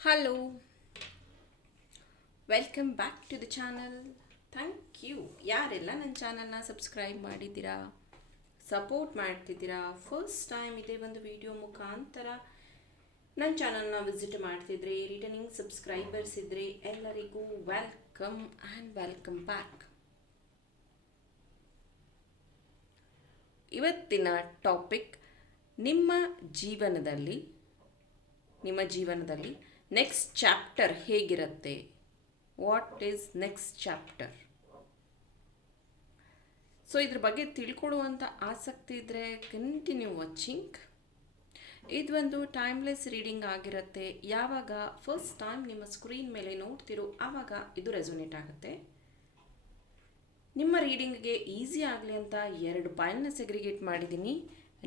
Hello welcome back to the channel thank you ಯಾರೆಲ್ಲ ನನ್ನ ಚಾನಲ್ನ ಸಬ್ಸ್ಕ್ರೈಬ್ ಮಾಡಿದ್ದೀರಾ? ಸಪೋರ್ಟ್ ಮಾಡ್ತಿದ್ದೀರಾ? ಫಸ್ಟ್ ಟೈಮ್ ಇದೆ ಒಂದು ವಿಡಿಯೋ ಮುಖಾಂತರ ನನ್ನ ಚಾನಲ್ನ ವಿಸಿಟ್ ಮಾಡ್ತಿದ್ರೆ ರಿಟರ್ನಿಂಗ್ ಸಬ್ಸ್ಕ್ರೈಬರ್ಸ್ ಇದ್ದರೆ ಎಲ್ಲರಿಗೂ ವೆಲ್ಕಮ್ ಆ್ಯಂಡ್ ವೆಲ್ಕಮ್ ಬ್ಯಾಕ್ ಇವತ್ತಿನ ಟಾಪಿಕ್ ನಿಮ್ಮ ಜೀವನದಲ್ಲಿ ನಿಮ್ಮ ಜೀವನದಲ್ಲಿ ನೆಕ್ಸ್ಟ್ ಚಾಪ್ಟರ್ ಹೇಗಿರುತ್ತೆ? What is next chapter so ಇದ್ರ ಬಗ್ಗೆ ತಿಳ್ಕೊಳ್ಳುವಂಥ ಆಸಕ್ತಿ ಇದ್ದರೆ ಕಂಟಿನ್ಯೂ ವಾಚಿಂಗ್ ಇದು ಒಂದು ಟೈಮ್ಲೆಸ್ ರೀಡಿಂಗ್ ಆಗಿರುತ್ತೆ. ಯಾವಾಗ? ಫಸ್ಟ್ ಟೈಮ್ ನಿಮ್ಮ ಸ್ಕ್ರೀನ್ ಮೇಲೆ ನೋಡ್ತಿರೋ, ಆವಾಗ ಇದು ರೆಸೊನೇಟ್ ಆಗುತ್ತೆ. ನಿಮ್ಮ ರೀಡಿಂಗ್ಗೆ ಈಸಿ ಆಗಲಿ ಅಂತ ಎರಡು ಪಾಯಿಂಟ್ನ ಸೆಗ್ರಿಗೇಟ್ ಮಾಡಿದ್ದೀನಿ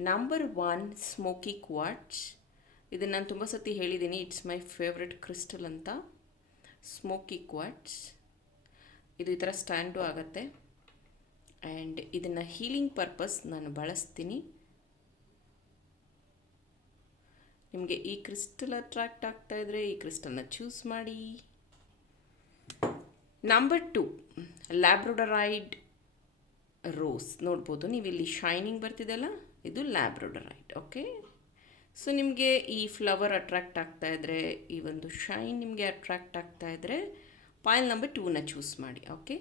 ನಂಬರ್ ಒನ್ ಸ್ಮೋಕಿ ಕ್ವಾಟ್ಸ್ ಇದನ್ನು ನಾನು ತುಂಬ ಸತಿ ಹೇಳಿದ್ದೀನಿ ಇಟ್ಸ್ ಮೈ ಫೇವ್ರೆಟ್ ಕ್ರಿಸ್ಟಲ್ ಅಂತ. ಸ್ಮೋಕಿ ಕ್ವಾಟ್ಸ್ ಇದು ಈ ಥರ ಸ್ಟ್ಯಾಂಡು ಆಗುತ್ತೆ. ಆ್ಯಂಡ್ ಇದನ್ನು ಹೀಲಿಂಗ್ ಪರ್ಪಸ್ ನಾನು ಬಳಸ್ತೀನಿ. ನಿಮಗೆ ಈ ಕ್ರಿಸ್ಟಲ್ ಅಟ್ರಾಕ್ಟ್ ಆಗ್ತಾ ಇದ್ರೆ ಈ ಕ್ರಿಸ್ಟಲ್ನ ಚೂಸ್ ಮಾಡಿ. ನಂಬರ್ ಟು ಲ್ಯಾಬ್ರೋಡರೈಡ್ ರೋಸ್ ನೋಡ್ಬೋದು ನೀವು ಇಲ್ಲಿ ಶೈನಿಂಗ್ ಬರ್ತಿದೆಯಲ್ಲ, ಇದು ಲ್ಯಾಬ್ರೋಡರೈಡ್ ಓಕೆ ಸೊ ನಿಮಗೆ ಈ ಫ್ಲವರ್ ಅಟ್ರಾಕ್ಟ್ ಆಗ್ತಾ ಇದ್ದರೆ ಈ ಒಂದು ಶೈನ್ ನಿಮಗೆ ಅಟ್ರಾಕ್ಟ್ ಆಗ್ತಾ ಇದ್ದರೆ ಪಾಯಿಲ್ ನಂಬರ್ ಟೂನ ಚೂಸ್ ಮಾಡಿ ಓಕೆ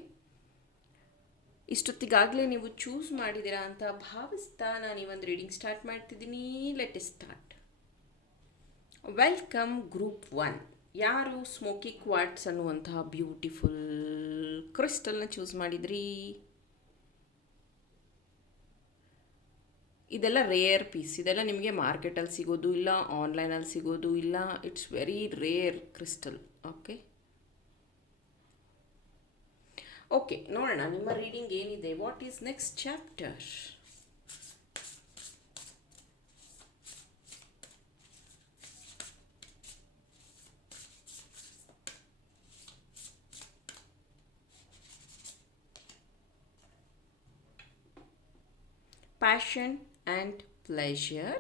ಇಷ್ಟೊತ್ತಿಗಾಗಲೇ ನೀವು ಚೂಸ್ ಮಾಡಿದ್ದೀರಾ ಅಂತ ಭಾವಿಸ್ತಾ ನಾನು ಈ ಒಂದು ರೀಡಿಂಗ್ ಸ್ಟಾರ್ಟ್ ಮಾಡ್ತಿದ್ದೀನಿ. Let start welcome group one ಯಾರು ಸ್ಮೋಕಿ ಕ್ವಾಟ್ಸ್ ಅನ್ನುವಂತಹ ಬ್ಯೂಟಿಫುಲ್ ಕ್ರಿಸ್ಟಲ್ನ ಚೂಸ್ ಮಾಡಿದ್ರಿ? ಇದೆಲ್ಲ ರೇರ್ ಪೀಸ್ ಇದೆಲ್ಲ ನಿಮಗೆ ಮಾರ್ಕೆಟಲ್ಲಿ ಸಿಗೋದು, ಇಲ್ಲ ಆನ್ಲೈನಲ್ಲಿ ಸಿಗೋದು, ಇಲ್ಲ it's very rare crystal okay okay ನೋಡೋಣ. ನಿಮ್ಮ ರೀಡಿಂಗ್ ಏನಿದೆ? What is next chapter passion and pleasure.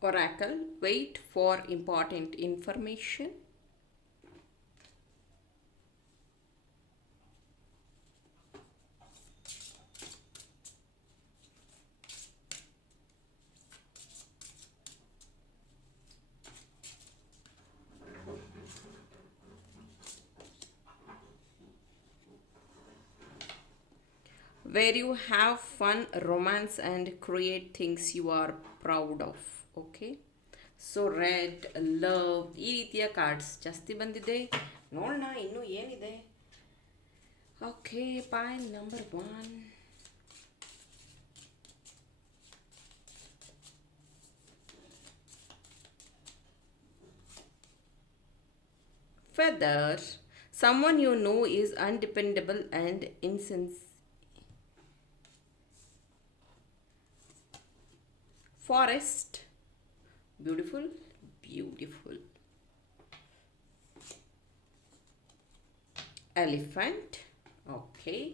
Oracle, wait for important information. where you have fun, romance, and create things you are proud of. Okay so red love ಈ ರೀತಿಯ cards ಜಾಸ್ತಿ ಬಂದಿದೆ ನೋಡೋಣ ಇನ್ನೂ ಏನಿದೆ okay point number one feather someone you know is undependable and insensitive Forest. Beautiful beautiful. Elephant okay.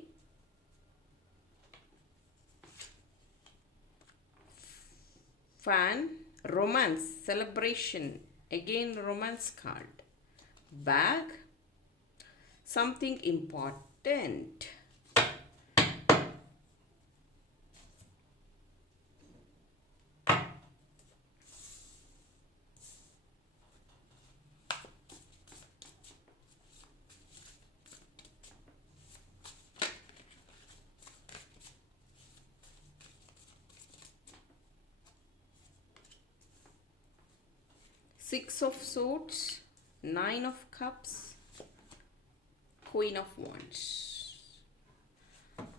Fan romance celebration again romance card. Bag something important six of swords, nine of cups, queen of wands.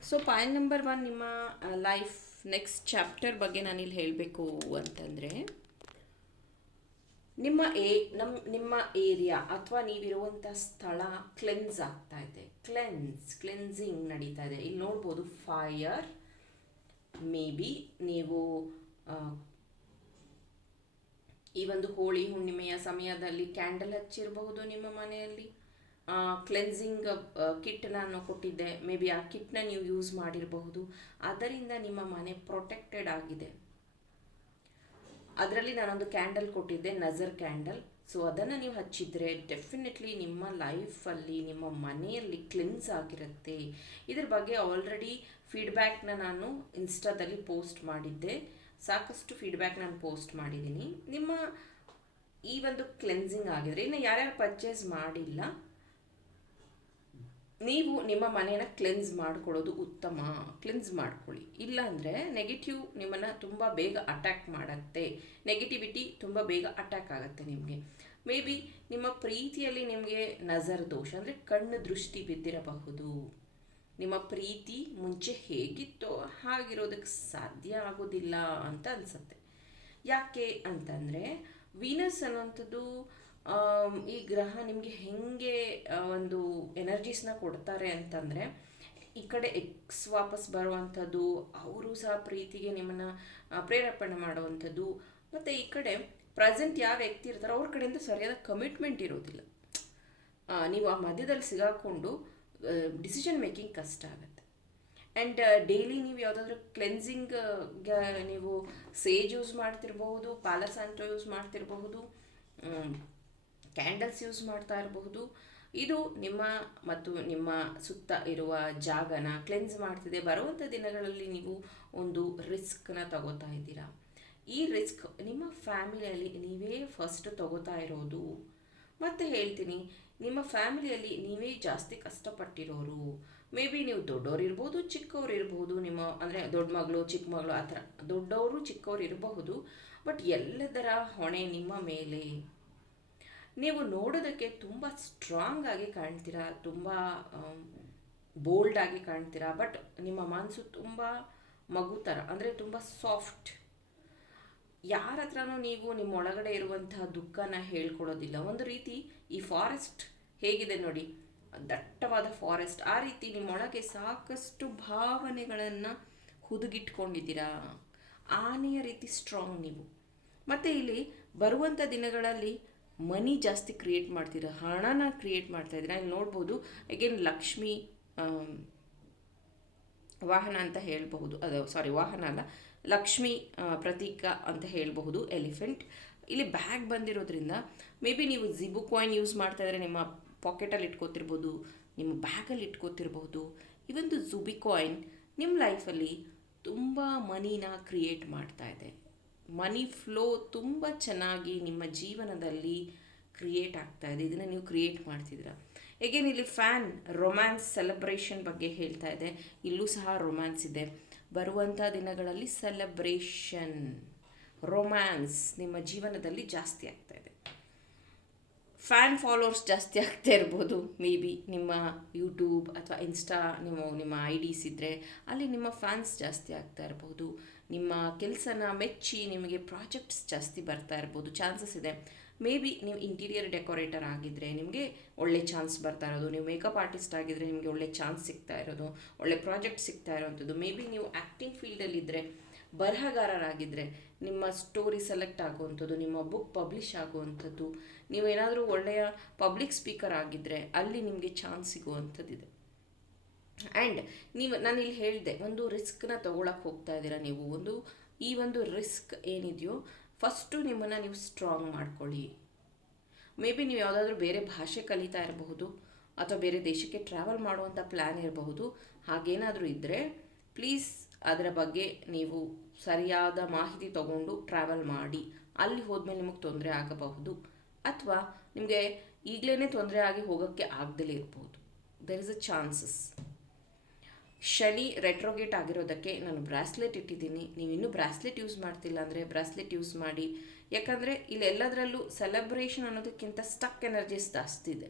So point number one ನಿಮ್ಮ life next chapter ಬಗ್ಗೆ ನಾನಿಲ್ಲಿ ಹೇಳಬೇಕು ಅಂತಂದರೆ, ನಿಮ್ಮ ಏ ನಮ್ಮ ನಿಮ್ಮ area ಅಥವಾ ನೀವಿರುವಂಥ ಸ್ಥಳ ಕ್ಲೆನ್ಸ್ ಆಗ್ತಾ ಇದೆ. ಕ್ಲೆನ್ಸ್ ಕ್ಲೆನ್ಸಿಂಗ್ ನಡೀತಾ ಇದೆ. ಇಲ್ಲಿ ನೋಡ್ಬೋದು ಫೈರ್ ಮೇ ಬಿ ನೀವು ಈ ಒಂದು ಹೋಳಿ ಹುಣ್ಣಿಮೆಯ ಸಮಯದಲ್ಲಿ ಕ್ಯಾಂಡಲ್ ಹಚ್ಚಿರಬಹುದು ನಿಮ್ಮ ಮನೆಯಲ್ಲಿ? ಕ್ಲೆನ್ಸಿಂಗ್ ಕಿಟ್ ನಾನು ಕೊಟ್ಟಿದ್ದೆ. ಮೇ ಬಿ ಆ ಕಿಟ್ನ ನೀವು ಯೂಸ್ ಮಾಡಿರಬಹುದು. ಅದರಿಂದ ನಿಮ್ಮ ಮನೆ ಪ್ರೊಟೆಕ್ಟೆಡ್ ಆಗಿದೆ. ಅದರಲ್ಲಿ ನಾನೊಂದು ಕ್ಯಾಂಡಲ್ ಕೊಟ್ಟಿದ್ದೆ ನಜರ್ ಕ್ಯಾಂಡಲ್ ಸೊ ಅದನ್ನು ನೀವು ಹಚ್ಚಿದರೆ ಡೆಫಿನೆಟ್ಲಿ ನಿಮ್ಮ ಲೈಫಲ್ಲಿ ನಿಮ್ಮ ಮನೆಯಲ್ಲಿ ಕ್ಲಿನ್ಸ್ ಆಗಿರುತ್ತೆ. ಇದ್ರ ಬಗ್ಗೆ ಆಲ್ರೆಡಿ ಫೀಡ್ಬ್ಯಾಕ್ನ ನಾನು ಇನ್ಸ್ಟಾದಲ್ಲಿ ಪೋಸ್ಟ್ ಮಾಡಿದ್ದೆ. ಸಾಕಷ್ಟು ಫೀಡ್ಬ್ಯಾಕ್ ನಾನು ಪೋಸ್ಟ್ ಮಾಡಿದ್ದೀನಿ ನಿಮ್ಮ ಈ ಒಂದು ಕ್ಲೆನ್ಸಿಂಗ್ ಆಗಿದ್ರೆ ಇನ್ನು ಯಾರ್ಯಾರು ಪರ್ಚೇಸ್ ಮಾಡಿಲ್ಲ, ನೀವು ನಿಮ್ಮ ಮನೆಯನ್ನು ಕ್ಲೆನ್ಸ್ ಮಾಡ್ಕೊಳ್ಳೋದು ಉತ್ತಮ. ಕ್ಲೆನ್ಸ್ ಮಾಡ್ಕೊಳ್ಳಿ. ಇಲ್ಲಾಂದರೆ ನೆಗೆಟಿವ್ ನಿಮ್ಮನ್ನು ತುಂಬ ಬೇಗ ಅಟ್ಯಾಕ್ ಮಾಡುತ್ತೆ. ನೆಗೆಟಿವಿಟಿ ತುಂಬ ಬೇಗ ಅಟ್ಯಾಕ್ ಆಗುತ್ತೆ ನಿಮಗೆ. ಮೇ ಬಿ ನಿಮ್ಮ ಪ್ರೀತಿಯಲ್ಲಿ ನಿಮಗೆ ನಜರ್ ದೋಷ, ಅಂದರೆ ಕಣ್ಣು ದೃಷ್ಟಿ ಬಿದ್ದಿರಬಹುದು. ನಿಮ್ಮ ಪ್ರೀತಿ ಮುಂಚೆ ಹೇಗಿತ್ತೋ ಹಾಗಿರೋದಕ್ಕೆ ಸಾಧ್ಯ ಆಗೋದಿಲ್ಲ ಅಂತ ಅನಿಸುತ್ತೆ. ಯಾಕೆ ಅಂತಂದರೆ ವೀನಸ್ ಅನ್ನೋಂಥದ್ದು ಈ ಗ್ರಹ ನಿಮಗೆ ಹೆಂಗೆ ಒಂದು ಎನರ್ಜೀಸ್ನ ಕೊಡ್ತಾರೆ ಅಂತಂದರೆ ಈ ಕಡೆ ಎಕ್ಸ್ ವಾಪಸ್ ಬರುವಂಥದ್ದು, ಅವರು ಸಹ ಪ್ರೀತಿಗೆ ನಿಮ್ಮನ್ನು ಪ್ರೇರೇಪಣೆ ಮಾಡುವಂಥದ್ದು, ಮತ್ತು ಈ ಕಡೆ ಪ್ರೆಸೆಂಟ್ ಯಾವ ವ್ಯಕ್ತಿ ಇರ್ತಾರೋ ಅವ್ರ ಕಡೆಯಿಂದ ಸರಿಯಾದ ಕಮಿಟ್ಮೆಂಟ್ ಇರೋದಿಲ್ಲ. ನೀವು ಆ ಮಧ್ಯದಲ್ಲಿ ಸಿಗಾಕೊಂಡು ಡಿಸಿಷನ್ ಮೇಕಿಂಗ್ ಕಷ್ಟ ಆಗುತ್ತೆ. ಆ್ಯಂಡ್ ಡೈಲಿ ನೀವು ಯಾವುದಾದ್ರೂ ಕ್ಲೆನ್ಸಿಂಗ್ ನೀವು ಸೇಜ್ ಯೂಸ್ ಮಾಡ್ತಿರಬಹುದು ಪಾಲಸಾಂಟೋ ಯೂಸ್ ಮಾಡ್ತಿರಬಹುದು ಕ್ಯಾಂಡಲ್ಸ್ ಯೂಸ್ ಮಾಡ್ತಾ ಇರಬಹುದು. ಇದು ನಿಮ್ಮ ಮತ್ತು ನಿಮ್ಮ ಸುತ್ತ ಇರುವ ಜಾಗನ ಕ್ಲೆನ್ಸ್ ಮಾಡ್ತಿದೆ. ಬರುವಂಥ ದಿನಗಳಲ್ಲಿ ನೀವು ಒಂದು ರಿಸ್ಕ್ನ ತಗೋತಾ ಇದ್ದೀರಾ. ಈ ರಿಸ್ಕ್ ನಿಮ್ಮ ಫ್ಯಾಮಿಲಿಯಲ್ಲಿ ನೀವೇ ಫಸ್ಟ್ ತಗೋತಾ ಇರೋದು ಮತ್ತೆ ಹೇಳ್ತೀನಿ, ನಿಮ್ಮ ಫ್ಯಾಮಿಲಿಯಲ್ಲಿ ನೀವೇ ಜಾಸ್ತಿ ಕಷ್ಟಪಟ್ಟಿರೋರು. ಮೇ ಬಿ ನೀವು ದೊಡ್ಡವ್ರು ಇರ್ಬೋದು, ಚಿಕ್ಕವ್ರು ಇರಬಹುದು ನಿಮ್ಮ ಅಂದರೆ ದೊಡ್ಡ ಮಗಳು, ಚಿಕ್ಕ ಮಗಳು, ಆ ಥರ ದೊಡ್ಡವರು, ಚಿಕ್ಕವ್ರು ಇರಬಹುದು ಬಟ್ ಎಲ್ಲದರ ಹೊಣೆ ನಿಮ್ಮ ಮೇಲೆ. ನೀವು ನೋಡೋದಕ್ಕೆ ತುಂಬ ಸ್ಟ್ರಾಂಗ್ ಆಗಿ ಕಾಣ್ತೀರಾ, ತುಂಬ ಬೋಲ್ಡ್ ಆಗಿ ಕಾಣ್ತೀರಾ ಬಟ್ ನಿಮ್ಮ ಮನಸ್ಸು ತುಂಬ ಮಗು ಥರ, ಅಂದರೆ ತುಂಬ ಸಾಫ್ಟ್ ಯಾರ ಹತ್ರನೂ ನೀವು ನಿಮ್ಮ ಒಳಗಡೆ ಇರುವಂತಹ ದುಃಖನ ಹೇಳ್ಕೊಡೋದಿಲ್ಲ ಒಂದು ರೀತಿ ಈ ಫಾರೆಸ್ಟ್ ಹೇಗಿದೆ ನೋಡಿ, ದಟ್ಟವಾದ ಫಾರೆಸ್ಟ್ ಆ ರೀತಿ ನಿಮ್ಮೊಳಗೆ ಸಾಕಷ್ಟು ಭಾವನೆಗಳನ್ನು ಹುದುಗಿಟ್ಕೊಂಡಿದ್ದೀರಾ? ಆನೆಯ ರೀತಿ ಸ್ಟ್ರಾಂಗ್ ನೀವು. ಮತ್ತು ಇಲ್ಲಿ ಬರುವಂಥ ದಿನಗಳಲ್ಲಿ ಮನಿ ಜಾಸ್ತಿ ಕ್ರಿಯೇಟ್ ಮಾಡ್ತೀರಾ? ಹಣನ ಕ್ರಿಯೇಟ್ ಮಾಡ್ತಾ ಇದ್ದೀರಾ? ಇಲ್ಲಿ ನೋಡ್ಬೋದು ಅಗೇನ್ ಲಕ್ಷ್ಮಿ ವಾಹನ ಅಂತ ಹೇಳಬಹುದು. ಅದು ಸಾರಿ ವಾಹನ ಅಲ್ಲ. ಲಕ್ಷ್ಮಿ ಪ್ರತೀಕ ಅಂತ ಹೇಳಬಹುದು ಎಲಿಫೆಂಟ್ ಇಲ್ಲಿ ಬ್ಯಾಗ್ ಬಂದಿರೋದ್ರಿಂದ ಮೇ ಬಿ ನೀವು ಜಿಬು ಕಾಯಿನ್ ಯೂಸ್ ಮಾಡ್ತಾ ಇದ್ರೆ ನಿಮ್ಮ ಪಾಕೆಟಲ್ಲಿ ಇಟ್ಕೋತಿರ್ಬೋದು, ನಿಮ್ಮ ಬ್ಯಾಗಲ್ಲಿ ಇಟ್ಕೋತಿರ್ಬೋದು. ಇವೊಂದು ಜುಬಿ ಕಾಯಿನ್ ನಿಮ್ಮ ಲೈಫಲ್ಲಿ ತುಂಬ ಮನಿನ ಕ್ರಿಯೇಟ್ ಮಾಡ್ತಾ ಇದೆ. ಮನಿ ಫ್ಲೋ ತುಂಬ ಚೆನ್ನಾಗಿ ನಿಮ್ಮ ಜೀವನದಲ್ಲಿ ಕ್ರಿಯೇಟ್ ಆಗ್ತಾ ಇದೆ. ಇದನ್ನು ನೀವು ಕ್ರಿಯೇಟ್ ಮಾಡ್ತಿದ್ದೀರಾ. ಎಗೇನ್ ಇಲ್ಲಿ ಫ್ಯಾನ್ ರೊಮ್ಯಾನ್ಸ್ ಸೆಲೆಬ್ರೇಷನ್ ಬಗ್ಗೆ ಹೇಳ್ತಾ ಇದೆ. ಇಲ್ಲೂ ಸಹ ರೊಮ್ಯಾನ್ಸ್ ಇದೆ. ಬರುವಂಥ ದಿನಗಳಲ್ಲಿ ಸೆಲೆಬ್ರೇಷನ್ ರೊಮ್ಯಾನ್ಸ್ ನಿಮ್ಮ ಜೀವನದಲ್ಲಿ ಜಾಸ್ತಿ ಆಗ್ತಾ ಇದೆ. ಫ್ಯಾನ್ ಫಾಲೋವರ್ಸ್ ಜಾಸ್ತಿ ಆಗ್ತಾ ಇರ್ಬೋದು. ಮೇ ಬಿ ನಿಮ್ಮ ಯೂಟ್ಯೂಬ್ ಅಥವಾ ಇನ್ಸ್ಟಾ ನೀವು ನಿಮ್ಮ ಐ ಡಿಸ್ ಇದ್ದರೆ ಅಲ್ಲಿ ನಿಮ್ಮ ಫ್ಯಾನ್ಸ್ ಜಾಸ್ತಿ ಆಗ್ತಾ ಇರ್ಬೋದು. ನಿಮ್ಮ ಕೆಲಸನ ಮೆಚ್ಚಿ ನಿಮಗೆ ಪ್ರಾಜೆಕ್ಟ್ಸ್ ಜಾಸ್ತಿ ಬರ್ತಾ ಇರ್ಬೋದು. ಚಾನ್ಸಸ್ ಇದೆ ಮೇ ಬಿ ನೀವು ಇಂಟೀರಿಯರ್ ಡೆಕೋರೇಟರ್ ಆಗಿದ್ದರೆ ನಿಮಗೆ ಒಳ್ಳೆ ಚಾನ್ಸ್ ಬರ್ತಾ ಇರೋದು, ನೀವು ಮೇಕಪ್ ಆರ್ಟಿಸ್ಟ್ ಆಗಿದ್ದರೆ ನಿಮಗೆ ಒಳ್ಳೆ ಚಾನ್ಸ್ ಸಿಗ್ತಾ ಇರೋದು, ಒಳ್ಳೆ ಪ್ರಾಜೆಕ್ಟ್ ಸಿಗ್ತಾ ಇರೋವಂಥದ್ದು. ಮೇ ಬಿ ನೀವು ಆ್ಯಕ್ಟಿಂಗ್ ಫೀಲ್ಡಲ್ಲಿದ್ದರೆ ಬರಹಗಾರರಾಗಿದ್ದರೆ ನಿಮ್ಮ ಸ್ಟೋರಿ ಸೆಲೆಕ್ಟ್ ಆಗುವಂಥದ್ದು, ನಿಮ್ಮ ಬುಕ್ ಪಬ್ಲಿಷ್ ಆಗುವಂಥದ್ದು ನೀವೇನಾದರೂ ಒಳ್ಳೆಯ ಪಬ್ಲಿಕ್ ಸ್ಪೀಕರ್ ಆಗಿದ್ದರೆ ಅಲ್ಲಿ ನಿಮಗೆ ಚಾನ್ಸ್ ಸಿಗುವಂಥದ್ದಿದೆ. ಆ್ಯಂಡ್ ನೀವು, ನಾನು ಇಲ್ಲಿ ಹೇಳಿದೆ, ಒಂದು ರಿಸ್ಕ್ನ ತೊಗೊಳಕ್ಕೆ ಹೋಗ್ತಾ ಇದ್ದೀರಾ ನೀವು. ಒಂದು, ಈ ಒಂದು ರಿಸ್ಕ್ ಏನಿದೆಯೋ ಫಸ್ಟು ನಿಮ್ಮನ್ನು ನೀವು ಸ್ಟ್ರಾಂಗ್ ಮಾಡ್ಕೊಳ್ಳಿ. ಮೇ ಬಿ ನೀವು ಯಾವುದಾದ್ರೂ ಬೇರೆ ಭಾಷೆ ಕಲಿತಾ ಇರಬಹುದು, ಅಥವಾ ಬೇರೆ ದೇಶಕ್ಕೆ ಟ್ರಾವೆಲ್ ಮಾಡುವಂಥ ಪ್ಲ್ಯಾನ್ ಇರಬಹುದು, ಹಾಗೇನಾದರೂ ಇದ್ದರೆ ಪ್ಲೀಸ್ ಅದರ ಬಗ್ಗೆ ನೀವು ಸರಿಯಾದ ಮಾಹಿತಿ ತಗೊಂಡು ಟ್ರಾವೆಲ್ ಮಾಡಿ. ಅಲ್ಲಿ ಹೋದ್ಮೇಲೆ ನಿಮಗೆ ತೊಂದರೆ ಆಗಬಹುದು, ಅಥವಾ ನಿಮಗೆ ಈಗಲೇ ತೊಂದರೆ ಆಗಿ ಹೋಗೋಕ್ಕೆ ಆಗದಲೇ ಇರ್ಬೋದು there is a chances Shani retrograde ಆಗಿರೋದಕ್ಕೆ ನಾನು ಬ್ರಾಸ್ಲೆಟ್ ಇಟ್ಟಿದ್ದೀನಿ. ನೀವು ಇನ್ನೂ ಬ್ರಾಸ್ಲೆಟ್ ಯೂಸ್ ಮಾಡ್ತಿಲ್ಲ ಅಂದರೆ ಬ್ರಾಸ್ಲೆಟ್ ಯೂಸ್ ಮಾಡಿ. ಯಾಕಂದರೆ ಇಲ್ಲಿ ಎಲ್ಲದರಲ್ಲೂ ಸೆಲೆಬ್ರೇಷನ್ ಅನ್ನೋದಕ್ಕಿಂತ ಸ್ಟಕ್ ಎನರ್ಜೀಸ್ ಜಾಸ್ತಿ ಇದೆ.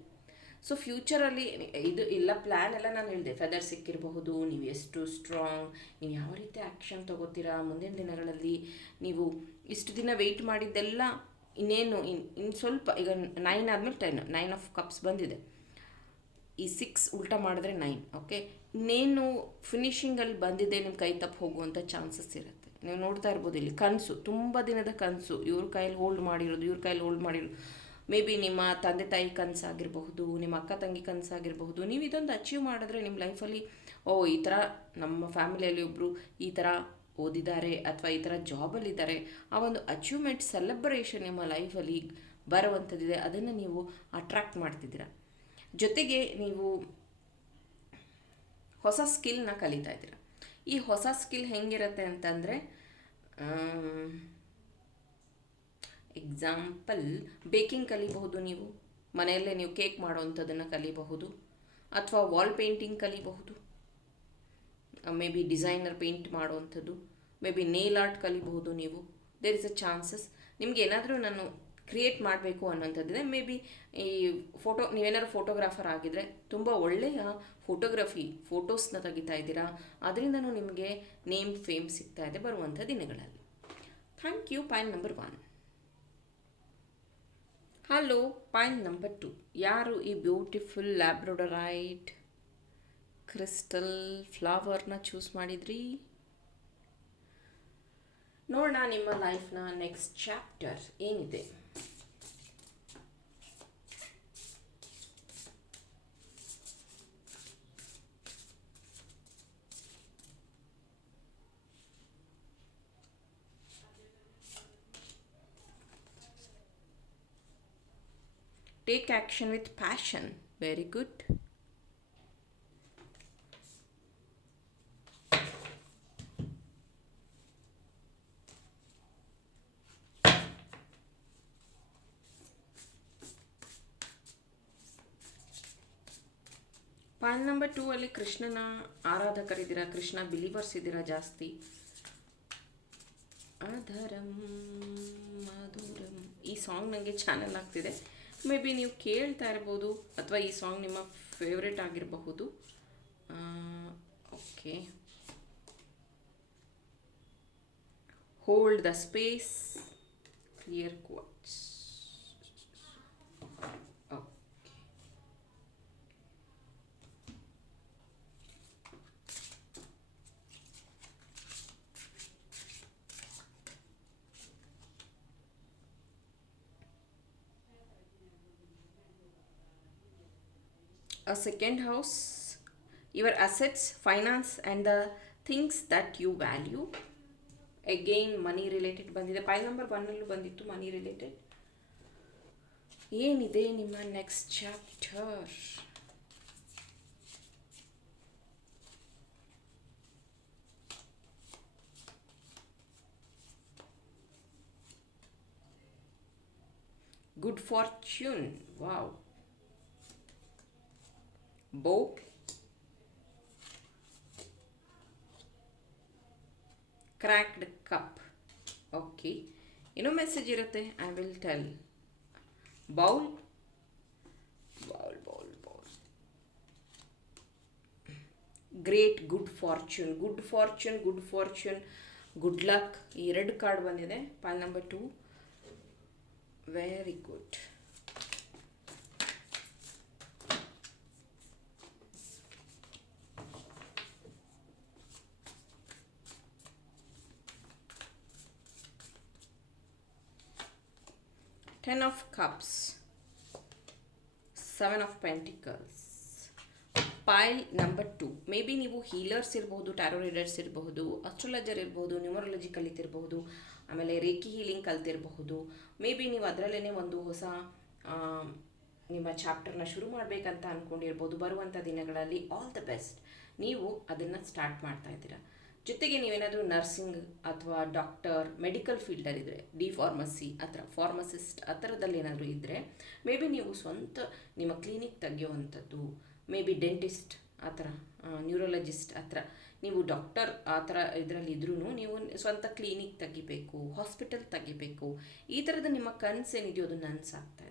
ಸೊ ಫ್ಯೂಚರಲ್ಲಿ ಇದು ಇಲ್ಲ ಪ್ಲ್ಯಾನ್ ಎಲ್ಲ ನಾನು ಹೇಳಿದೆ. ಫೆದರ್ ಸಿಕ್ಕಿರಬಹುದು, ನೀವು ಎಷ್ಟು ಸ್ಟ್ರಾಂಗ್ ನೀವು ಯಾವ ರೀತಿ ಆ್ಯಕ್ಷನ್ ತಗೋತೀರಾ? ಮುಂದಿನ ದಿನಗಳಲ್ಲಿ ನೀವು ಇಷ್ಟು ದಿನ ವೆಯ್ಟ್ ಮಾಡಿದ್ದೆಲ್ಲ ಇನ್ನೇನು, ಇನ್ ಇನ್ನು ಸ್ವಲ್ಪ ಈಗ ನೈನ್ ಆದಮೇಲೆ ಟೆನ್ ನೈನ್ ಆಫ್ ಕಪ್ಸ್ ಬಂದಿದೆ. ಈ ಸಿಕ್ಸ್ ಉಲ್ಟಾ ಮಾಡಿದ್ರೆ ನೈನ್ ಓಕೆ ಇನ್ನೇನು ಫಿನಿಷಿಂಗಲ್ಲಿ ಬಂದಿದೆ ನಿಮ್ಮ ಕೈ ತಪ್ಪು ಹೋಗುವಂಥ ಚಾನ್ಸಸ್ ಇರುತ್ತೆ. ನೀವು ನೋಡ್ತಾ ಇರ್ಬೋದು ಇಲ್ಲಿ ಕನಸು, ತುಂಬ ದಿನದ ಕನಸು. ಇವ್ರ ಕೈಯಲ್ಲಿ ಹೋಲ್ಡ್ ಮಾಡಿರೋದು, ಇವ್ರ ಕೈಯಲ್ಲಿ ಹೋಲ್ಡ್ ಮಾಡಿರೋದು. ಮೇ ಬಿ ನಿಮ್ಮ ತಂದೆ ತಾಯಿ ಕನಸಾಗಿರಬಹುದು, ನಿಮ್ಮ ಅಕ್ಕ ತಂಗಿ ಕನಸಾಗಿರಬಹುದು. ನೀವು ಇದೊಂದು ಅಚೀವ್ ಮಾಡಿದ್ರೆ ನಿಮ್ಮ ಲೈಫಲ್ಲಿ ಓ, ಈ ಥರ ನಮ್ಮ ಫ್ಯಾಮಿಲಿಯಲ್ಲಿ ಒಬ್ಬರು ಈ ಥರ ಓದಿದ್ದಾರೆ ಅಥವಾ ಈ ಥರ ಜಾಬಲ್ಲಿದ್ದಾರೆ ಆ ಒಂದು ಅಚೀವ್ಮೆಂಟ್ ಸೆಲೆಬ್ರೇಷನ್ ನಿಮ್ಮ ಲೈಫಲ್ಲಿ ಬರುವಂಥದ್ದಿದೆ. ಅದನ್ನು ನೀವು ಅಟ್ರ್ಯಾಕ್ಟ್ ಮಾಡ್ತಿದ್ದೀರಾ. ಜೊತೆಗೆ ನೀವು ಹೊಸ ಸ್ಕಿಲ್ನ ಕಲಿತಾ ಇದ್ದೀರ. ಈ ಹೊಸ ಸ್ಕಿಲ್ ಹೆಂಗಿರುತ್ತೆ ಅಂತಂದರೆ ಎಕ್ಸಾಂಪಲ್ ಬೇಕಿಂಗ್ ಕಲಿಬಹುದು ನೀವು. ಮನೆಯಲ್ಲೇ ನೀವು ಕೇಕ್ ಮಾಡೋವಂಥದ್ದನ್ನು ಕಲಿಬಹುದು. ಅಥವಾ ವಾಲ್ ಪೇಂಟಿಂಗ್ ಕಲಿಬಹುದು. ಮೇ ಬಿ ಡಿಸೈನರ್ ಪೇಂಟ್ ಮಾಡುವಂಥದ್ದು. ಮೇ ಬಿ ನೇಲ್ ಆರ್ಟ್ ಕಲಿಬಹುದು ನೀವು. ದೇರ್ ಇಸ್ ಅ ಚಾನ್ಸಸ್ ನಿಮ್ಗೆ ಏನಾದರೂ ನಾನು ಕ್ರಿಯೇಟ್ ಮಾಡಬೇಕು ಅನ್ನೋಂಥದ್ದಿದೆ. ಮೇ ಬಿ ಈ ಫೋಟೋ ನೀವೇನಾದ್ರು ಫೋಟೋಗ್ರಾಫರ್ ಆಗಿದ್ರೆ ತುಂಬ ಒಳ್ಳೆಯ ಫೋಟೋಗ್ರಫಿ ಫೋಟೋಸ್ನ ತೆಗಿತಾ ಇದ್ದೀರಾ? ಅದರಿಂದನೂ ನಿಮಗೆ ನೇಮ್ ಫೇಮ್ ಸಿಗ್ತಾ ಇದೆ ಬರುವಂಥ ದಿನಗಳಲ್ಲಿ. Thank you point number one hello point number two ಯಾರು ಈ ಬ್ಯೂಟಿಫುಲ್ ಲ್ಯಾಬ್ರೋಡರೈಟ್ ಕ್ರಿಸ್ಟಲ್ ಫ್ಲವರ್ನ ಚೂಸ್ ಮಾಡಿದ್ರಿ? ನೋಡೋಣ ನಿಮ್ಮ ಲೈಫ್ನ ನೆಕ್ಸ್ಟ್ ಚಾಪ್ಟರ್ ಏನಿದೆ. Take action with passion very good point number two ಅಲ್ಲಿ ಕೃಷ್ಣನ ಆರಾಧಕರಿದ್ದೀರಾ, ಕೃಷ್ಣ ಬಿಲೀವರ್ಸ್ ಇದ್ದೀರಾ ಜಾಸ್ತಿ? ಅಧರಂ ಮಧುರಂ ಈ ಸಾಂಗ್ ನನಗೆ ಚಾನಲ್ ಆಗ್ತಿದೆ. ಮೇ ಬಿ ನೀವು ಕೇಳ್ತಾ ಇರ್ಬೋದು ಅಥವಾ ಈ ಸಾಂಗ್ ನಿಮ್ಮ ಫೇವ್ರೆಟ್ ಆಗಿರಬಹುದು. Okay hold the space clear quartz a second house your assets finance and the things that you value again money related ಬಂದಿದೆ ಫೈಲ್ ನಂಬರ್ ಒನ್ನಲ್ಲೂ ಬಂದಿತ್ತು ಮನಿ ರಿಲೇಟೆಡ್ ಏನಿದೆ ನಿಮ್ಮ next chapter good fortune wow bow cracked cup. Okay ಏನೋ message ಇರುತ್ತೆ? I will tell bowl bowl bowl bowl great good fortune good fortune good fortune good luck ಈ ಎರಡು card ಬಂದಿದೆ. Pile number two very good ten of cups seven of pentacles pile number two maybe ನೀವು healers ಇರಬಹುದು tarot readers ಇರಬಹುದು astrologer ಇರಬಹುದು numerology ಕಲಿತಿರಬಹುದು ಆಮೇಲೆ reiki healing ಕಲ್ತಿರಬಹುದು ಮೇ ಬಿ ನೀವು ಅದರಲ್ಲೇ ಒಂದು ಹೊಸ ನಿಮ್ಮ ಚಾಪ್ಟರ್ನ ಶುರು ಮಾಡಬೇಕಂತ ಅಂದ್ಕೊಂಡಿರ್ಬೋದು ಬರುವಂಥ ದಿನಗಳಲ್ಲಿ ಆಲ್ ದ ಬೆಸ್ಟ್ ನೀವು ಅದನ್ನು ಸ್ಟಾರ್ಟ್ ಮಾಡ್ತಾ ಇದ್ದೀರಾ. ಜೊತೆಗೆ ನೀವೇನಾದರೂ ನರ್ಸಿಂಗ್ ಅಥವಾ ಡಾಕ್ಟರ್, ಮೆಡಿಕಲ್ ಫೀಲ್ಡಲ್ಲಿದ್ದರೆ ಡಿ ಫಾರ್ಮಸಿ ಅಥವಾ ಫಾರ್ಮಸಿಸ್ಟ್ ಆ ಥರದಲ್ಲಿ ಏನಾದರೂ ಇದ್ದರೆ ಮೇ ಬಿ ನೀವು ಸ್ವಂತ ನಿಮ್ಮ ಕ್ಲಿನಿಕ್ ತೆಗೆಯುವಂಥದ್ದು, ಮೇ ಬಿ ಡೆಂಟಿಸ್ಟ್ ಆ ಥರ ನ್ಯೂರೋಲಜಿಸ್ಟ್ ಆ ನೀವು ಡಾಕ್ಟರ್ ಆ ಥರ ಇದರಲ್ಲಿ ಇದ್ರೂ ನೀವು ಸ್ವಂತ ಕ್ಲಿನಿಕ್ ತೆಗಿಬೇಕು, ಹಾಸ್ಪಿಟಲ್ ತೆಗಿಬೇಕು, ಈ ಥರದ ನಿಮ್ಮ ಕನಸೇನಿದೆಯೋ ಅದು ನನಸಾಗ್ತಾ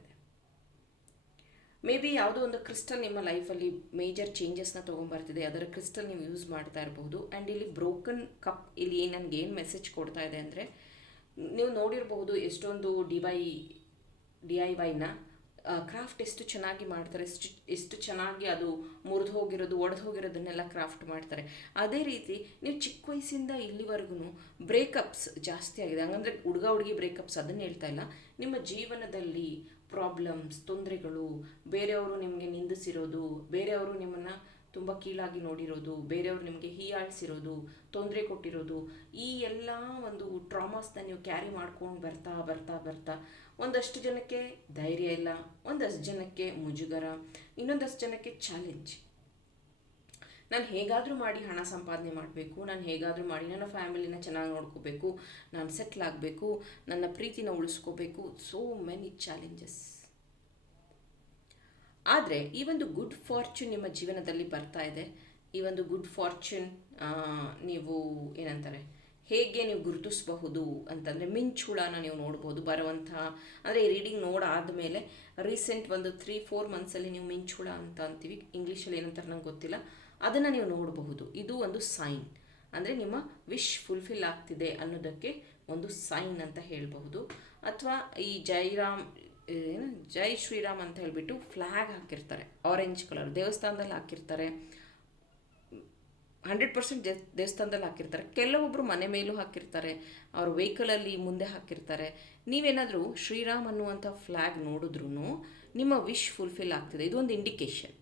ಮೇ ಬಿ ಯಾವುದೋ ಒಂದು ಕ್ರಿಸ್ಟಲ್ ನಿಮ್ಮ ಲೈಫಲ್ಲಿ ಮೇಜರ್ ಚೇಂಜಸ್ನ ತೊಗೊಂಬರ್ತಿದೆ. ಅದರ ಕ್ರಿಸ್ಟಲ್ ನೀವು ಯೂಸ್ ಮಾಡ್ತಾ ಇರಬಹುದು ಆ್ಯಂಡ್ ಇಲ್ಲಿ ಬ್ರೋಕನ್ ಕಪ್ ಇಲ್ಲಿ ನನಗೆ ಏನು ಮೆಸೇಜ್ ಕೊಡ್ತಾ ಇದೆ ಅಂದರೆ, ನೀವು ನೋಡಿರಬಹುದು ಎಷ್ಟೊಂದು ಡಿ ವೈ ಡಿ ಐ ವೈನ ಕ್ರಾಫ್ಟ್ ಎಷ್ಟು ಚೆನ್ನಾಗಿ ಮಾಡ್ತಾರೆ, ಎಷ್ಟು ಎಷ್ಟು ಚೆನ್ನಾಗಿ ಅದು ಮುರಿದು ಹೋಗಿರೋದು, ಒಡೆದು ಹೋಗಿರೋದನ್ನೆಲ್ಲ ಕ್ರಾಫ್ಟ್ ಮಾಡ್ತಾರೆ. ಅದೇ ರೀತಿ ನೀವು ಚಿಕ್ಕ ವಯಸ್ಸಿಂದ ಇಲ್ಲಿವರೆಗೂ ಬ್ರೇಕಪ್ಸ್ ಜಾಸ್ತಿ ಆಗಿದೆ. ಹಂಗಂದ್ರೆ ಹುಡುಗ ಹುಡುಗಿ ಬ್ರೇಕಪ್ಸ್ ಅದನ್ನು ಹೇಳ್ತಾ ಇಲ್ಲ. ನಿಮ್ಮ ಜೀವನದಲ್ಲಿ ಪ್ರಾಬ್ಲಮ್ಸ್ ತೊಂದರೆಗಳು, ಬೇರೆಯವರು ನಿಮಗೆ ನಿಂದಿಸಿರೋದು, ಬೇರೆಯವರು ನಿಮ್ಮನ್ನು ತುಂಬ ಕೀಳಾಗಿ ನೋಡಿರೋದು, ಬೇರೆಯವರು ನಿಮಗೆ ಹೀಯಾಳಿಸಿರೋದು, ತೊಂದರೆ ಕೊಟ್ಟಿರೋದು, ಈ ಎಲ್ಲ ಒಂದು ಟ್ರಾಮಾಸ್ನ ನೀವು ಕ್ಯಾರಿ ಮಾಡ್ಕೊಂಡು ಬರ್ತಾ ಬರ್ತಾ ಬರ್ತಾ ಒಂದಷ್ಟು ಜನಕ್ಕೆ ಧೈರ್ಯ ಇಲ್ಲ, ಒಂದಷ್ಟು ಜನಕ್ಕೆ ಮುಜುಗರ, ಇನ್ನೊಂದಷ್ಟು ಜನಕ್ಕೆ ಚಾಲೆಂಜ್ ನಾನು ಹೇಗಾದರೂ ಮಾಡಿ ಹಣ ಸಂಪಾದನೆ ಮಾಡಬೇಕು, ನಾನು ಹೇಗಾದರೂ ಮಾಡಿ ನನ್ನ ಫ್ಯಾಮಿಲಿನ ಚೆನ್ನಾಗಿ ನೋಡ್ಕೋಬೇಕು, ನಾನು ಸೆಟ್ಲ್ ಆಗಬೇಕು, ನನ್ನ ಪ್ರೀತಿನ ಉಳಿಸ್ಕೋಬೇಕು. ಸೋ ಮೆನಿ ಚಾಲೆಂಜಸ್ ಆದರೆ ಈ ಒಂದು ಗುಡ್ ಫಾರ್ಚೂನ್ ನಿಮ್ಮ ಜೀವನದಲ್ಲಿ ಬರ್ತಾ ಇದೆ. ಈ ಒಂದು ಗುಡ್ ಫಾರ್ಚ್ಯೂನ್ ನೀವು ಏನಂತಾರೆ, ಹೇಗೆ ನೀವು ಗುರುತಿಸಬಹುದು ಅಂತಂದರೆ ಮಿಂಚುಳನ ನೀವು ನೋಡ್ಬೋದು ಬರುವಂತಹ ಅಂದರೆ ಈ ರೀಡಿಂಗ್ ನೋಡಾದ ಮೇಲೆ ರೀಸೆಂಟ್ ಒಂದು ತ್ರೀ ಫೋರ್ ಮಂತ್ಸಲ್ಲಿ ನೀವು ಮಿಂಚುಳ ಅಂತ ಅಂತೀವಿ. ಇಂಗ್ಲೀಷಲ್ಲಿ ಏನಂತಾರೆ ನಂಗೆ ಗೊತ್ತಿಲ್ಲ. ಅದನ್ನು ನೀವು ನೋಡಬಹುದು. ಇದು ಒಂದು ಸೈನ್ ಅಂದರೆ ನಿಮ್ಮ ವಿಶ್ ಫುಲ್ಫಿಲ್ ಆಗ್ತಿದೆ ಅನ್ನೋದಕ್ಕೆ ಒಂದು ಸೈನ್ ಅಂತ ಹೇಳಬಹುದು. ಅಥವಾ ಈ ಜೈರಾಮ್ ಏನು, ಜೈ ಶ್ರೀರಾಮ್ ಅಂತ ಹೇಳಿಬಿಟ್ಟು ಫ್ಲ್ಯಾಗ್ ಹಾಕಿರ್ತಾರೆ. ಆರೆಂಜ್ ಕಲರ್ ದೇವಸ್ಥಾನದಲ್ಲಿ ಹಾಕಿರ್ತಾರೆ. ಹಂಡ್ರೆಡ್ ಪರ್ಸೆಂಟ್ ದೇವಸ್ಥಾನದಲ್ಲಿ ಹಾಕಿರ್ತಾರೆ. ಕೆಲವೊಬ್ಬರು ಮನೆ ಮೇಲೂ ಹಾಕಿರ್ತಾರೆ. ಅವ್ರ ವೆಹಿಕಲಲ್ಲಿ ಮುಂದೆ ಹಾಕಿರ್ತಾರೆ. ನೀವೇನಾದರೂ ಶ್ರೀರಾಮ್ ಅನ್ನುವಂಥ ಫ್ಲ್ಯಾಗ್ ನೋಡಿದ್ರೂ ನಿಮ್ಮ ವಿಶ್ ಫುಲ್ಫಿಲ್ ಆಗ್ತಿದೆ. ಇದೊಂದು ಇಂಡಿಕೇಶನ್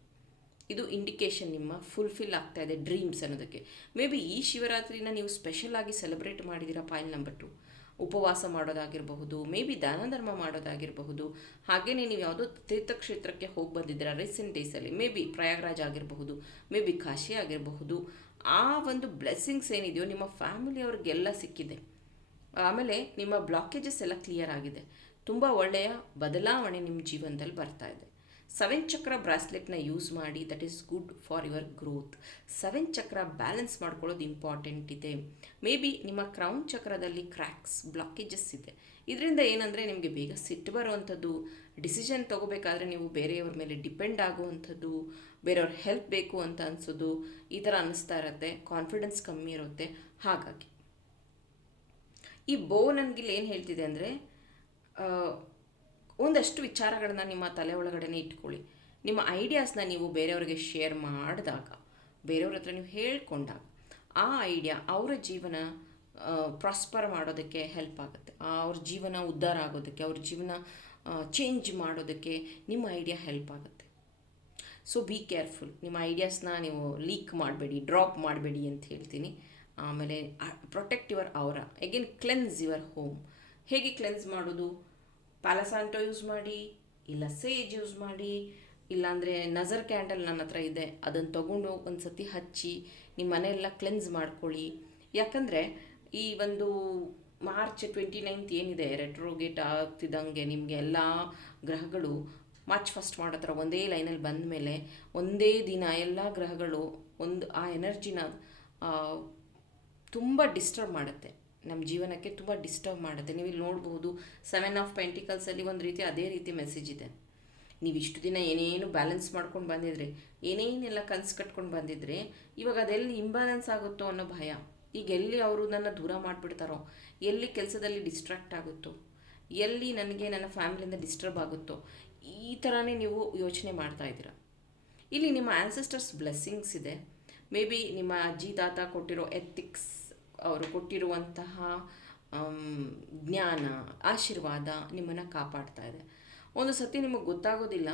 ಇದು ಇಂಡಿಕೇಶನ್ ನಿಮ್ಮ ಫುಲ್ಫಿಲ್ ಆಗ್ತಾ ಇದೆ ಡ್ರೀಮ್ಸ್ ಅನ್ನೋದಕ್ಕೆ. ಮೇ ಬಿ ಈ ಶಿವರಾತ್ರಿನ ನೀವು ಸ್ಪೆಷಲ್ ಆಗಿ ಸೆಲೆಬ್ರೇಟ್ ಮಾಡಿದ್ದೀರಾ ಪಾಯಿಂಟ್ ನಂಬರ್ ಟು ಉಪವಾಸ ಮಾಡೋದಾಗಿರಬಹುದು ಮೇ ಬಿ ದಾನ ಧರ್ಮ ಮಾಡೋದಾಗಿರಬಹುದು. ಹಾಗೆಯೇ ನೀವು ಯಾವುದೋ ತೀರ್ಥಕ್ಷೇತ್ರಕ್ಕೆ ಹೋಗಿ ಬಂದಿದ್ದೀರಾ ರೀಸೆಂಟ್ ಡೇಸಲ್ಲಿ ಮೇ ಬಿ ಪ್ರಯಾಗ್ರಾಜ್ ಆಗಿರಬಹುದು ಮೇ ಬಿ ಕಾಶಿ ಆಗಿರಬಹುದು. ಆ ಒಂದು ಬ್ಲೆಸ್ಸಿಂಗ್ಸ್ ಏನಿದೆಯೋ ನಿಮ್ಮ ಫ್ಯಾಮಿಲಿಯವ್ರಿಗೆಲ್ಲ ಸಿಕ್ಕಿದೆ. ಆಮೇಲೆ ನಿಮ್ಮ ಬ್ಲಾಕೇಜಸ್ ಎಲ್ಲ ಕ್ಲಿಯರ್ ಆಗಿದೆ. ತುಂಬ ಒಳ್ಳೆಯ ಬದಲಾವಣೆ ನಿಮ್ಮ ಜೀವನದಲ್ಲಿ ಬರ್ತಾ ಇದೆ. ಸೆವೆನ್ ಚಕ್ರ ಬ್ರಾಸ್ಲೆಟ್ನ ಯೂಸ್ ಮಾಡಿ that is good for your growth seven chakra balance ಮಾಡ್ಕೊಳ್ಳೋದು ಇಂಪಾರ್ಟೆಂಟ್ ಇದೆ. ಮೇ ಬಿ ನಿಮ್ಮ ಕ್ರೌನ್ ಚಕ್ರದಲ್ಲಿ ಕ್ರ್ಯಾಕ್ಸ್ ಬ್ಲಾಕೇಜಸ್ ಇದೆ. ಇದರಿಂದ ಏನಂದರೆ ನಿಮಗೆ ಬೇಗ ಸಿಟ್ಟು ಬರುವಂಥದ್ದು ಡಿಸಿಷನ್ ತೊಗೋಬೇಕಾದ್ರೆ ನೀವು ಬೇರೆಯವ್ರ ಮೇಲೆ ಡಿಪೆಂಡ್ ಆಗುವಂಥದ್ದು, ಬೇರೆಯವ್ರ ಹೆಲ್ಪ್ ಬೇಕು ಅಂತ ಅನಿಸೋದು, ಈ ಥರ ಅನ್ನಿಸ್ತಾ ಇರುತ್ತೆ ಕಾನ್ಫಿಡೆನ್ಸ್ ಕಮ್ಮಿ ಇರುತ್ತೆ. ಹಾಗಾಗಿ ಈ ಬೋ ನನಗಿಲ್ಲಿ ಏನು ಹೇಳ್ತಿದೆ ಅಂದರೆ ಒಂದಷ್ಟು ವಿಚಾರಗಳನ್ನ ನಿಮ್ಮ ತಲೆ ಒಳಗಡೆನೇ ಇಟ್ಕೊಳ್ಳಿ. ನಿಮ್ಮ ಐಡಿಯಾಸ್ನ ನೀವು ಬೇರೆಯವ್ರಿಗೆ ಶೇರ್ ಮಾಡಿದಾಗ, ಬೇರೆಯವ್ರ ಹತ್ರ ನೀವು ಹೇಳ್ಕೊಂಡಾಗ, ಆ ಐಡಿಯಾ ಅವರ ಜೀವನ ಪ್ರಾಸ್ಪರ್ ಮಾಡೋದಕ್ಕೆ ಹೆಲ್ಪ್ ಆಗುತ್ತೆ. ಅವ್ರ ಜೀವನ ಉದ್ಧಾರ ಆಗೋದಕ್ಕೆ, ಅವ್ರ ಜೀವನ ಚೇಂಜ್ ಮಾಡೋದಕ್ಕೆ ನಿಮ್ಮ ಐಡಿಯಾ ಹೆಲ್ಪ್ ಆಗುತ್ತೆ. ಸೊ ಬಿ ಕೇರ್ಫುಲ್ ನಿಮ್ಮ ಐಡಿಯಾಸ್ನ ನೀವು ಲೀಕ್ ಮಾಡಬೇಡಿ ಡ್ರಾಪ್ ಮಾಡಬೇಡಿ ಅಂತ ಹೇಳ್ತೀನಿ. ಆಮೇಲೆ protect your aura again cleanse your home ಹೇಗೆ ಕ್ಲೆನ್ಸ್ ಮಾಡೋದು? ಪ್ಯಾಲಸಾಂಟೋ ಯೂಸ್ ಮಾಡಿ, ಇಲ್ಲ ಸೇಜ್ ಯೂಸ್ ಮಾಡಿ, ಇಲ್ಲಾಂದರೆ ನಜರ್ ಕ್ಯಾಂಡಲ್ ನನ್ನ ಹತ್ರ ಇದೆ, ಅದನ್ನು ತೊಗೊಂಡು ಒಂದು ಸತಿ ಹಚ್ಚಿ ನಿಮ್ಮ ಮನೆಯೆಲ್ಲ ಕ್ಲೆನ್ಸ್ ಮಾಡ್ಕೊಳ್ಳಿ. ಯಾಕಂದರೆ ಈ ಒಂದು ಮಾರ್ಚ್ ಟ್ವೆಂಟಿ ನೈನ್ತ್ ಏನಿದೆ ರೆಟ್ರೋಗೇಟ್ ಆಗ್ತಿದ್ದಂಗೆ ನಿಮಗೆ ಎಲ್ಲ ಗ್ರಹಗಳು ಮಾರ್ಚ್ ಫಸ್ಟ್ ಮಾಡೋ ಒಂದೇ ಲೈನಲ್ಲಿ ಬಂದ ಮೇಲೆ ಒಂದೇ ದಿನ ಎಲ್ಲ ಗ್ರಹಗಳು ಒಂದು ಆ ಎನರ್ಜಿನ ತುಂಬ ಡಿಸ್ಟರ್ಬ್ ಮಾಡುತ್ತೆ. ನಮ್ಮ ಜೀವನಕ್ಕೆ ತುಂಬ ಡಿಸ್ಟರ್ಬ್ ಮಾಡುತ್ತೆ. ನೀವು ಇಲ್ಲಿ ನೋಡ್ಬೋದು ಸೆವೆನ್ ಆಫ್ ಪೆಂಟಿಕಲ್ಸಲ್ಲಿ ಒಂದು ರೀತಿ ಅದೇ ರೀತಿ ಮೆಸೇಜ್ ಇದೆ. ನೀವು ಇಷ್ಟು ದಿನ ಏನೇನು ಬ್ಯಾಲೆನ್ಸ್ ಮಾಡ್ಕೊಂಡು ಬಂದಿದ್ರೆ, ಏನೇನೆಲ್ಲ ಕನಸು ಕಟ್ಕೊಂಡು ಬಂದಿದ್ರೆ, ಇವಾಗ ಅದೆಲ್ಲಿ ಇಂಬ್ಯಾಲೆನ್ಸ್ ಆಗುತ್ತೋ ಅನ್ನೋ ಭಯ. ಈಗ ಎಲ್ಲಿ ಅವರು ನನ್ನ ದೂರ ಮಾಡಿಬಿಡ್ತಾರೋ, ಎಲ್ಲಿ ಕೆಲಸದಲ್ಲಿ ಡಿಸ್ಟ್ರಾಕ್ಟ್ ಆಗುತ್ತೋ, ಎಲ್ಲಿ ನನಗೆ ನನ್ನ ಫ್ಯಾಮಿಲಿಯಿಂದ ಡಿಸ್ಟರ್ಬ್ ಆಗುತ್ತೋ, ಈ ಥರನೇ ನೀವು ಯೋಚನೆ ಮಾಡ್ತಾ ಇದ್ದೀರ. ಇಲ್ಲಿ ನಿಮ್ಮ ಆ್ಯನ್ಸೆಸ್ಟರ್ಸ್ ಬ್ಲೆಸ್ಸಿಂಗ್ಸ್ ಇದೆ. ಮೇ ಬಿ ನಿಮ್ಮ ಅಜ್ಜಿ ತಾತ ಕೊಟ್ಟಿರೋ ಎಥಿಕ್ಸ್ ಅವರು ಕೊಟ್ಟಿರುವಂತಹ ಜ್ಞಾನ, ಆಶೀರ್ವಾದ ನಿಮ್ಮನ್ನು ಕಾಪಾಡ್ತಾ ಇದೆ. ಒಂದು ಸತಿ ನಿಮಗೆ ಗೊತ್ತಾಗೋದಿಲ್ಲ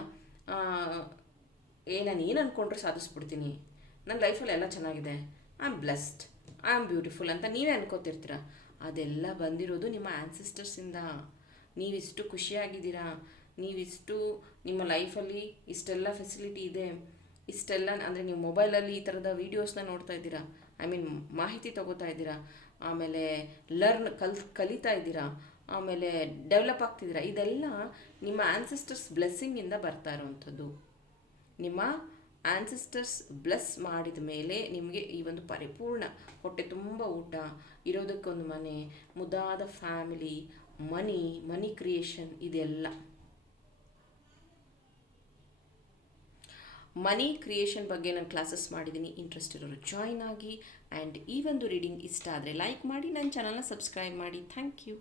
ಏ, ನಾನು ಏನು ಅಂದ್ಕೊಂಡ್ರೆ ಸಾಧಿಸ್ಬಿಡ್ತೀನಿ. ನನ್ನ ಲೈಫಲ್ಲಿ ಎಲ್ಲ ಚೆನ್ನಾಗಿದೆ. I am blessed I am beautiful ಅಂತ ನೀವೇ ಅನ್ಕೋತಿರ್ತೀರ? ಅದೆಲ್ಲ ಬಂದಿರೋದು ನಿಮ್ಮ ಆ್ಯನ್ಸಿಸ್ಟರ್ಸಿಂದ ನೀವಿಷ್ಟು ಖುಷಿಯಾಗಿದ್ದೀರಾ? ನೀವಿಷ್ಟು ನಿಮ್ಮ ಲೈಫಲ್ಲಿ ಇಷ್ಟೆಲ್ಲ ಫೆಸಿಲಿಟಿ ಇದೆ. ಇಷ್ಟೆಲ್ಲ ಅಂದರೆ ನೀವು ಮೊಬೈಲಲ್ಲಿ ಈ ಥರದ ವೀಡಿಯೋಸ್ನ ನೋಡ್ತಾ ಇದ್ದೀರಾ? ಐ ಮೀನ್ ಮಾಹಿತಿ ತಗೋತಾ ಇದ್ದೀರಾ? ಆಮೇಲೆ ಲರ್ನ್ ಕಲ್ ಕಲಿತಾ ಇದ್ದೀರಾ? ಆಮೇಲೆ ಡೆವಲಪ್ ಆಗ್ತಿದ್ದೀರಾ? ಇದೆಲ್ಲ ನಿಮ್ಮ ಆ್ಯನ್ಸೆಸ್ಟರ್ಸ್ ಬ್ಲೆಸ್ಸಿಂಗಿಂದ ಬರ್ತಾ ಇರೋವಂಥದ್ದು. ನಿಮ್ಮ ಆ್ಯನ್ಸೆಸ್ಟರ್ಸ್ ಬ್ಲೆಸ್ ಮಾಡಿದ ಮೇಲೆ ನಿಮಗೆ ಈ ಒಂದು ಪರಿಪೂರ್ಣ ಹೊಟ್ಟೆ ತುಂಬ ಊಟ, ಇರೋದಕ್ಕೊಂದು ಮನೆ, ಮುದ್ದಾದ ಫ್ಯಾಮಿಲಿ ಮನಿ ಮನಿ ಕ್ರಿಯೇಷನ್ ಇದೆಲ್ಲ. ಮನಿ ಕ್ರಿಯೇಷನ್ ಬಗ್ಗೆ ನಾನು ಕ್ಲಾಸಸ್ ಮಾಡಿದ್ದೀನಿ. ಇಂಟ್ರೆಸ್ಟ್ ಇರೋರು ಜಾಯ್ನ್ ಆಗಿ ಆ್ಯಂಡ್ ಈ ಒಂದು ರೀಡಿಂಗ್ ಇಷ್ಟ ಆದರೆ ಲೈಕ್ ಮಾಡಿ, ನನ್ನ ಚಾನಲ್ನ ಸಬ್ಸ್ಕ್ರೈಬ್ ಮಾಡಿ. Thank you